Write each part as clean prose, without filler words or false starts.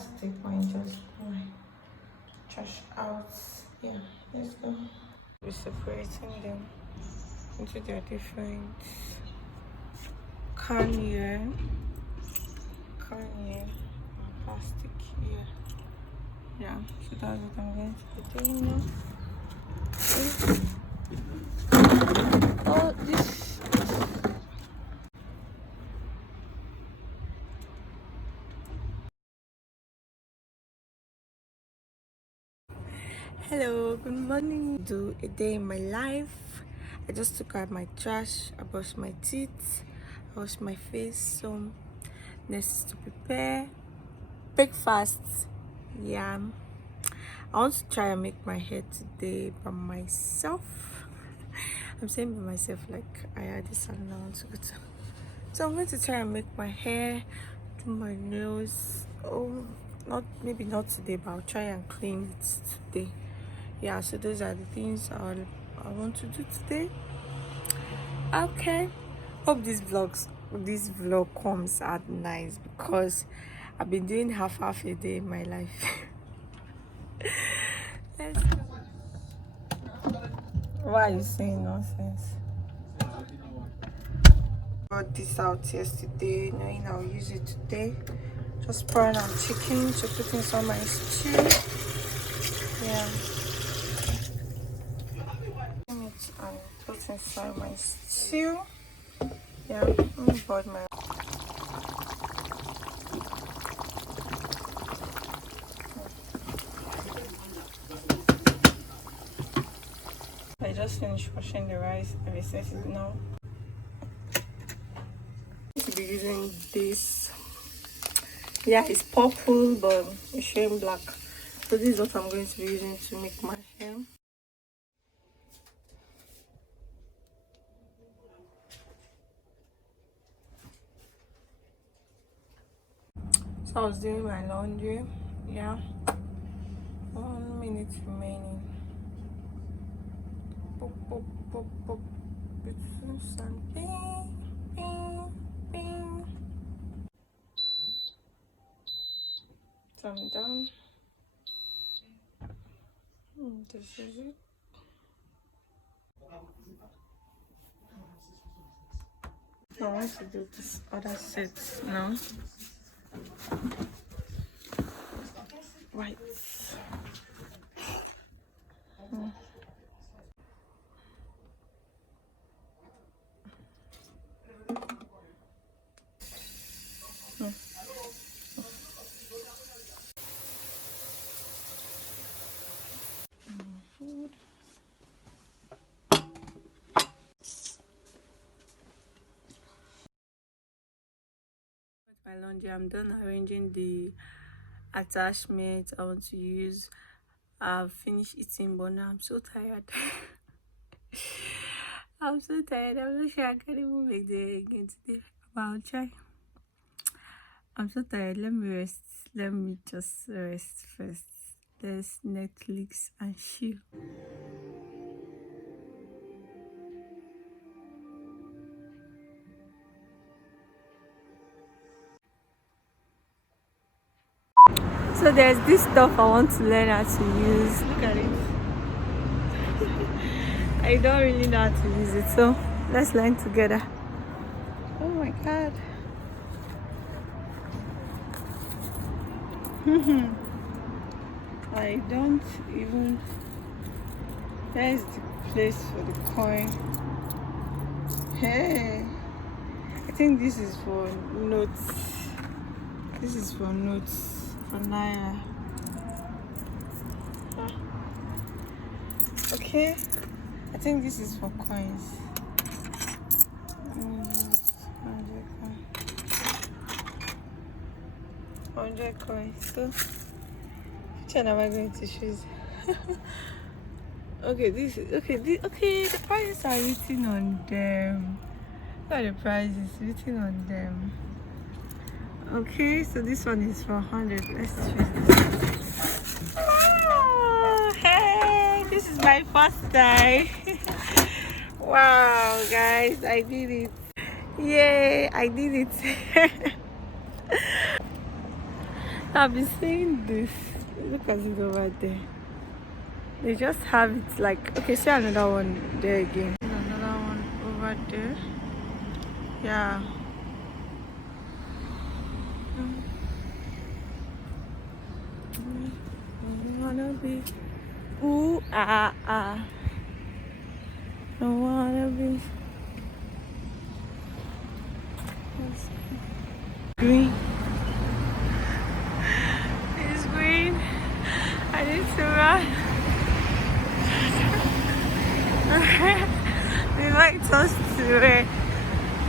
has to take one, just put my trash out. Yeah, let's go. We're separating them into their different can here, plastic here. Yeah, so that's what I'm going to be doing now. Oh, this. Hello, good morning. Do a day in my life. I just took out my trash, I brushed my teeth, I washed my face. So next is to prepare breakfast. Yeah, I want to try and make my hair today by myself. I'm saying by myself like I had this salon I want to go to. So I'm going to try and make my hair, do my nails. Oh, maybe not today, but I'll try and clean it today. Yeah, so those are the things I want to do today. Okay, hope this vlog comes out nice, because I've been doing half a day in my life. Let's go. Why are you saying nonsense? Got this out yesterday, knowing I'll use it today. Just pouring on chicken to put inside my stew. Yeah, and put inside my stew. Yeah, let me boil my. I just finished washing the rice. I reset it now. To be using this. Yeah, it's purple, but it's showing black. So this is what I'm going to be using to make my hair. So I was doing my laundry. Yeah, 1 minute remaining. Pop, pop, pop, pop. And bing, bing, bing. So I'm done. This is it. I want to do this other set now. Right. Food. My laundry, I'm done arranging the attachments I want to use. I've finished eating, but now I'm so tired. I'm so tired. I'm not sure I can even make the hair again today, but I'll try. I'm so tired. Let me rest. Let me just rest first. There's Netflix and chill. So there's this stuff I want to learn how to use. Look at it. I don't really know how to use it, so let's learn together. Oh my god. I don't even. There's the place for the coin. Hey, I think this is for notes. This is for notes for Naira. Okay, I think this is for coins. 100 coins. So which one am I going to choose? Okay, this is okay. The prices are written on them. Look at the prices written on them. Okay, so this one is for 100. Let's choose this. Oh, hey, this is my first time. Wow, guys, I did it. Yay, I did it. I've been saying this. Look at it over there. They just have it like, okay, see another one there again. Another one over there. Yeah. I wanna be. Ooh, ah, ah. I wanna be. Green. It's green. I need to run. They invite us to where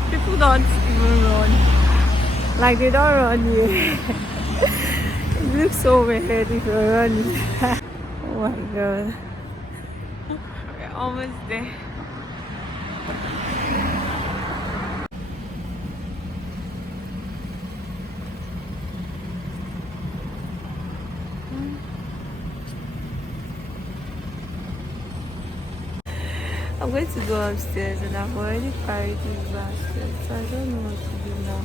people don't even run. Like they don't run here. It looks so weird if you're running. Oh my god. We're almost there. I'm going to go upstairs and I've already carried these baskets, so I don't know what to do now.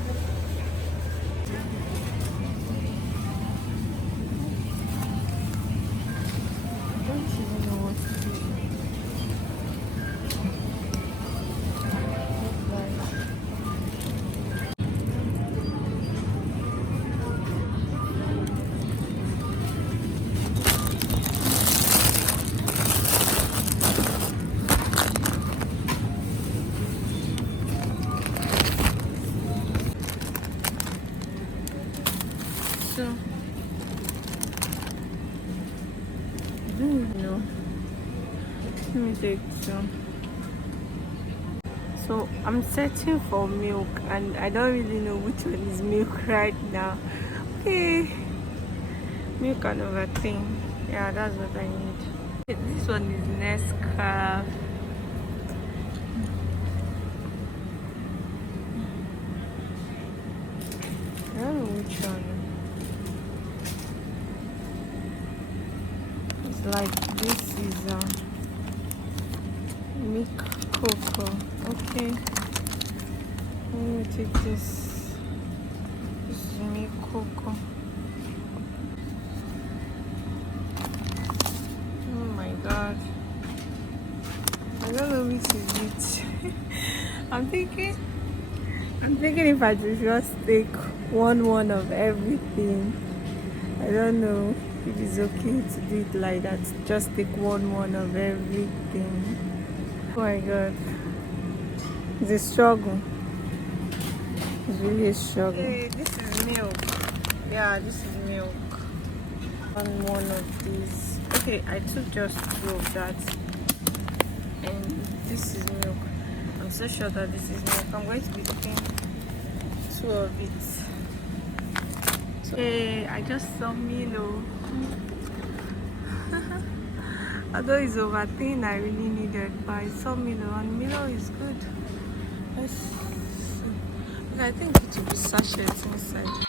I don't even know what to do. So, I don't even know. Let me take some. So I'm searching for milk and I don't really know which one is milk right now. Okay, milk and Ovaltine. Yeah, that's what I need. This one is Nescafe. I don't know which one. It's like this is milk cocoa. Okay, let me take this. This is milk cocoa. Oh my god. I don't know which is which. I'm thinking if I just take one of everything. I don't know if it's okay to do it like that. Just take one of everything. Oh my god. It's a struggle. It's really a struggle. Hey, this is milk. Yeah, this is milk. On one of these. Okay, I took just two of that. And this is milk. I'm so sure that this is milk. I'm going to be taking two of it. So, hey, I just saw Milo. Although it's Ovaltine I really needed, but I saw Milo and Milo is good. Let's see. Okay, I think it will be sachets inside.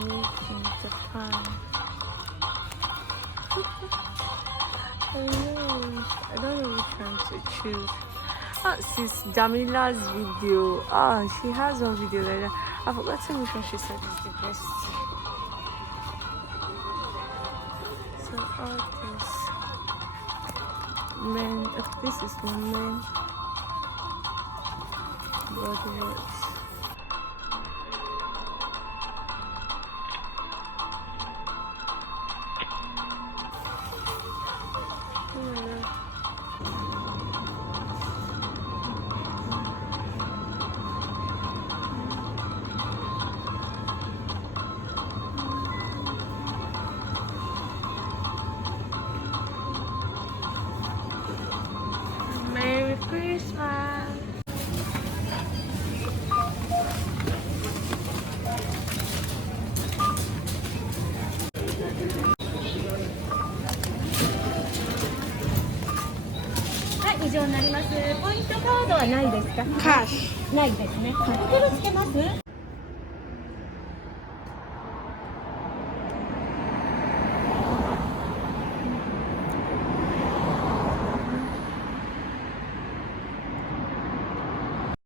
live in Japan. I don't know which one to choose. Sis Damila's video. She has one video like that. I've forgotten which one she said is the best. So all this men. This is men body wash. Merry Christmas!はい、以上になります。ポイントカードはないですか？Cash. ないですね。袋つけます？